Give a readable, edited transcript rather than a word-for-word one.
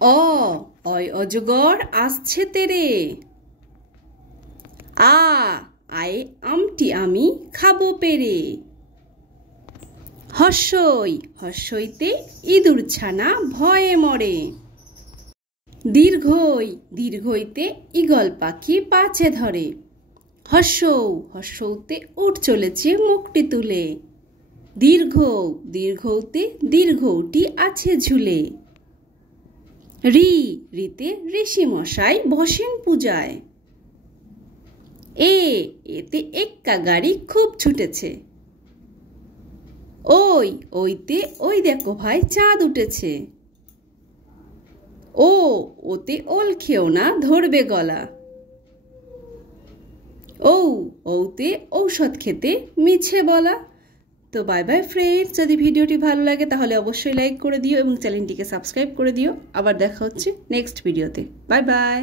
অয় অজগর আসছে তেরে। আয় আমটি আমি খাবো পেরে। হর্ষইতে ইঁদুর ছানা ভয়ে মরে। দীর্ঘইতে ঈগল পাখি পাছে ধরে। হর্ষৌতে উট চলেছে মুখটি তুলে। দীর্ঘৌতে দীর্ঘটি আছে ঝুলে। রিতে ঋষি মশাই বসেন পূজায়। এতে এক্কা গাড়ি খুব ছুটেছে। ওইতে ওই দেখো ভাই চাঁদ উঠেছে। ওতে ওল খেও না ধরবে গলা। ওতে ঔষধ খেতে মিছে বলা। তো বাই বাই ফ্রেন্ডস, যদি ভিডিওটি ভালো লাগে তাহলে অবশ্যই লাইক করে দিও এবং চ্যানেলটিকে সাবস্ক্রাইব করে দিও। আবার দেখা হচ্ছে নেক্সট ভিডিওতে। Bye bye.